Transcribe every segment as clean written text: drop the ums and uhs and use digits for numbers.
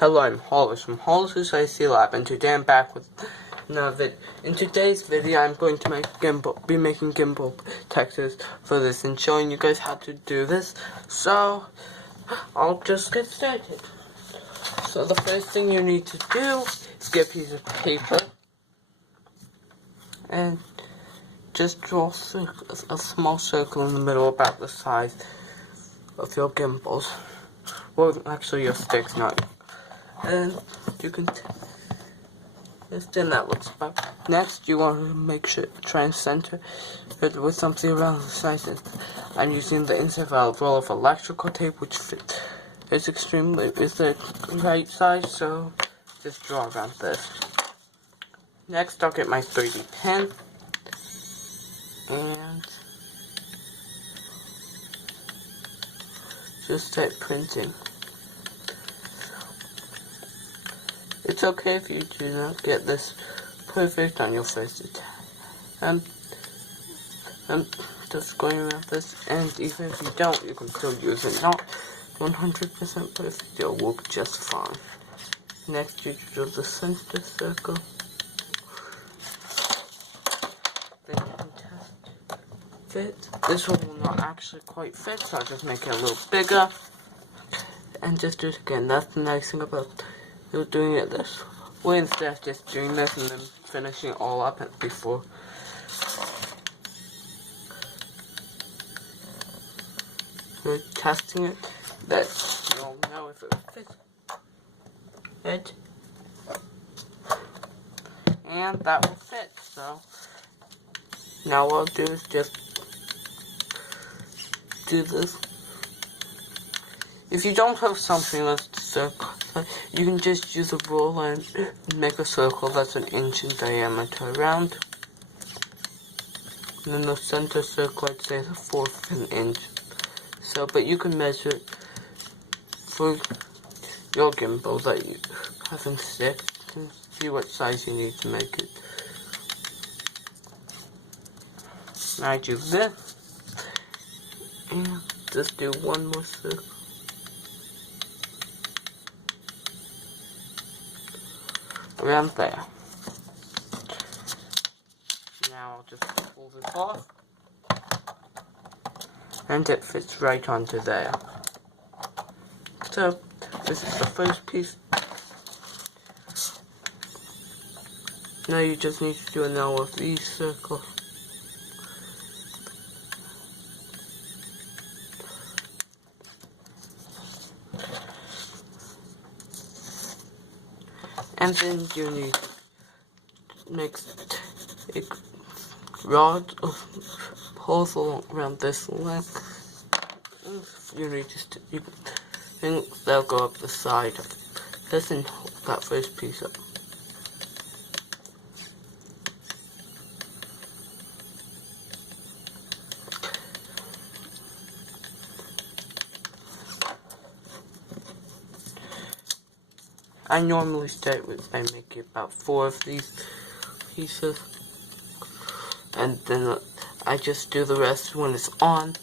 Hello, I'm Hollis from Hollis' IC Lab, and today I'm back with another video. In today's video, I'm going to be making gimbal textures for this and showing you guys how to do this. So, I'll just get started. So the first thing you need to do is get a piece of paper and just draw a small circle in the middle about the size of your gimbals. Well, actually your sticks, not. And you can just then that looks about. Next, you want to try and center it with something around the size. I'm using the inside roll of electrical tape, which is the right size. So just draw around this. Next, I'll get my 3D pen and just start printing. It's okay if you do not get this perfect on your first attempt. I'm just going around this, and even if you don't, you can still use it. Not 100% perfect, it'll work just fine. Next, you draw the center circle. Then you can test fit. This one will not actually quite fit, so I'll just make it a little bigger. And just do it again. That's the nice thing about doing it this way instead of just doing this and then finishing it all up before. You're testing it, that you'll know if it fits. It. And that will fit, so now what I'll do is just do this. If you don't have something that's circle, you can just use a ruler and make a circle that's 1 inch in diameter around. And then the center circle, I'd say, is 1/4 of an inch. So, but you can measure it for your gimbal that you have in stick to see what size you need to make it. Now I do this, and just do one more circle. Around there. Now I'll just pull this off, and it fits right onto there. So this is the first piece. Now you just need to do another of these circles. And then you need to make a rod of holes around this length. You need and they'll go up the side of this and hold that first piece up. I normally start by making about 4 of these pieces, and then I just do the rest when it's on.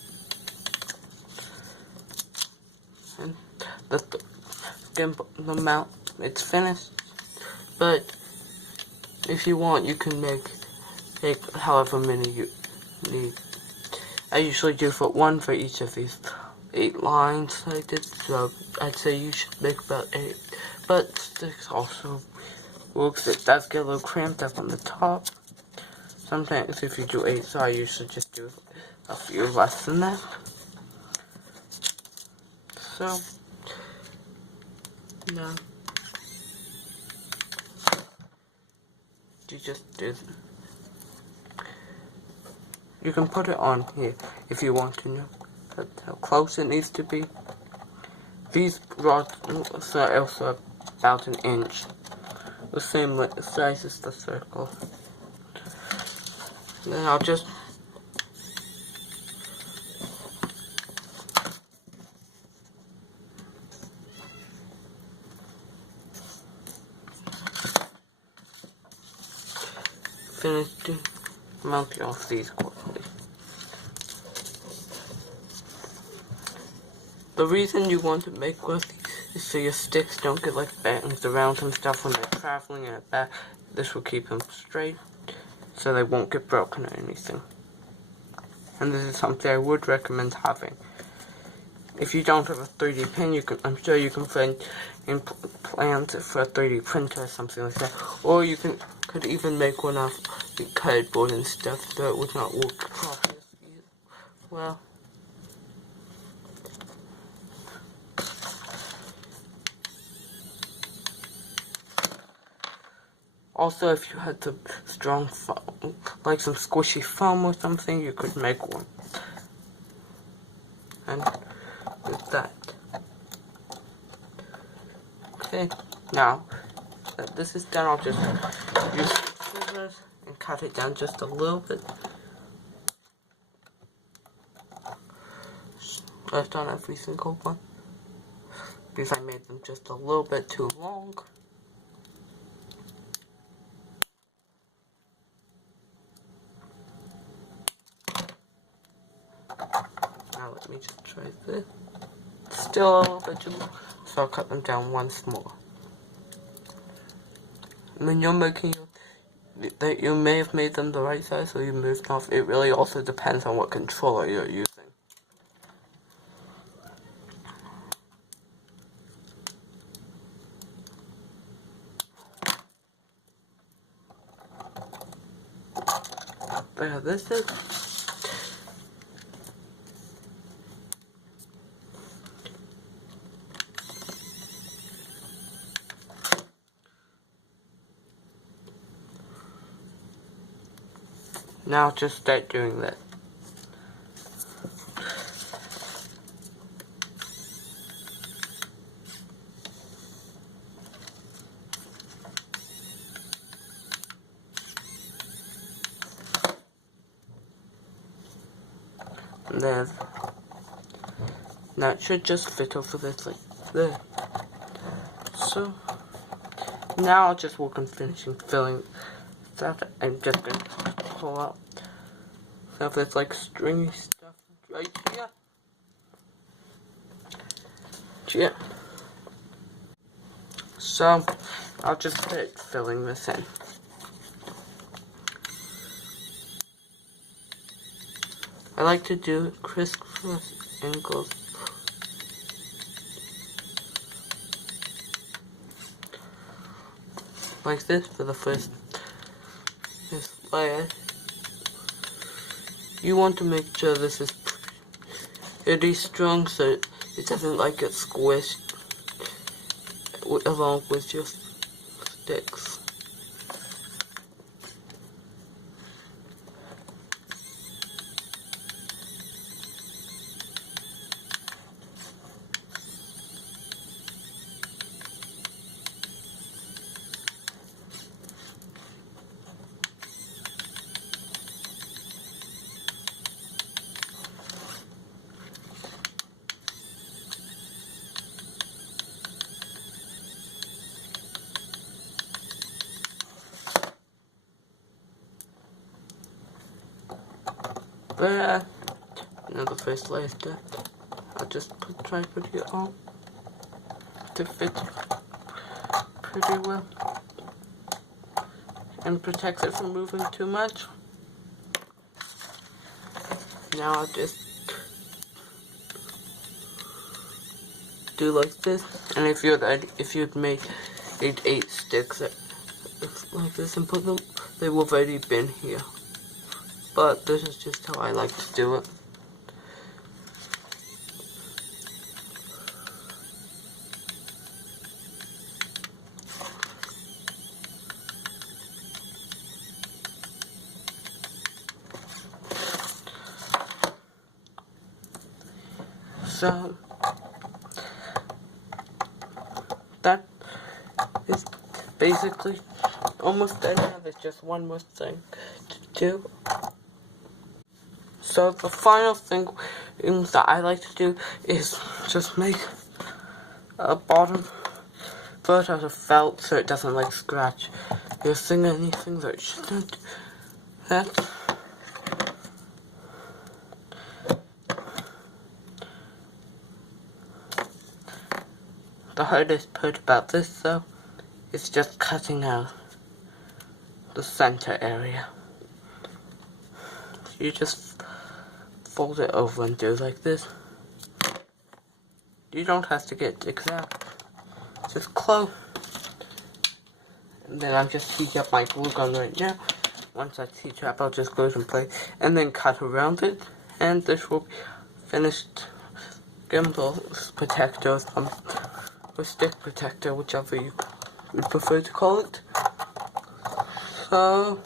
And the mount, it's finished. But if you want, you can make however many you need. I usually do one for each of these 8 lines I did, so I'd say you should make about 8. But sticks also works. It does get a little cramped up on the top. Sometimes if you do 8, so I usually just do a few less than that. So, now, you just do. You can put it on here if you want to know how close it needs to be. These rods are also about 1 inch, the same size as the circle. Then I'll just finish mounting off these quickly. The reason you want to make one of these so your sticks don't get like banged around and stuff when they're traveling in a bag. This will keep them straight so they won't get broken or anything. And this is something I would recommend having. If you don't have a 3D pen, I'm sure you can find plans for a 3D printer or something like that. Or you could even make one of cardboard and stuff, though it would not work properly. Well, also, if you had some strong foam, like some squishy foam or something, you could make one. And with that. Okay, now that this is done, I'll just use scissors and cut it down just a little bit. I've done every single one because I made them just a little bit too long. Now let me just try this. Still a little bit too long, so I'll cut them down once more. When you're making that you may have made them the right size or you moved off. It really also depends on what controller you're using. There, this is. Now just start doing this. And then, now it should just fit over this like there. So, now I'll just work on finishing filling that. I'm just going to pull out some of this like stringy stuff right here. Yeah. So, I'll just start filling this in. I like to do crisscross angles. Like this for the first layer. You want to make sure this is pretty strong so it doesn't like get squished along with your sticks. But now the first layer is done. I'll just try to put it on to fit pretty well and protects it from moving too much. Now I'll just do like this, and if you'd made 8 sticks like this and put them, they would have already been here. But this is just how I like to do it. So that is basically almost done. Now there's just one more thing to do. So the final thing that I like to do is just make a bottom foot out of felt so it doesn't like scratch your thing or anything that it shouldn't. The hardest part about this though is just cutting out the center area. You just fold it over and do like this. You don't have to get exact, just close. And then I'm just heating up my glue gun right now. Once I heat up, I'll just glue it in place and then cut around it. And this will be finished gimbal protector or stick protector, whichever you prefer to call it. So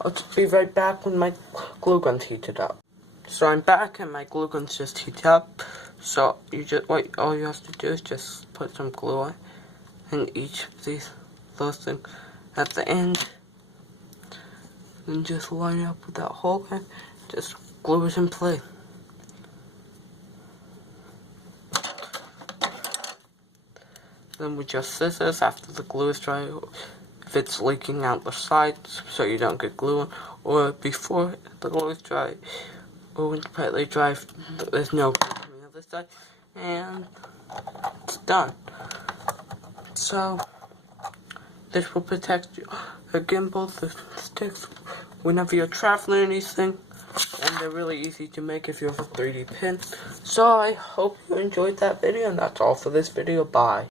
I'll just be right back when my glue gun's heated up. So I'm back and my glue gun's just heated up. So all you have to do is just put some glue on in each of those things at the end, and just line it up with that hole and just glue it in place. Then with your scissors, after the glue is dry, if it's leaking out the sides so you don't get glue on, or before the glue is dry, or when it's completely dry, there's no glue on the other side, and it's done. So this will protect your gimbal, the sticks, whenever you're traveling or anything, and they're really easy to make if you have a 3D pin. So I hope you enjoyed that video, and that's all for this video. Bye.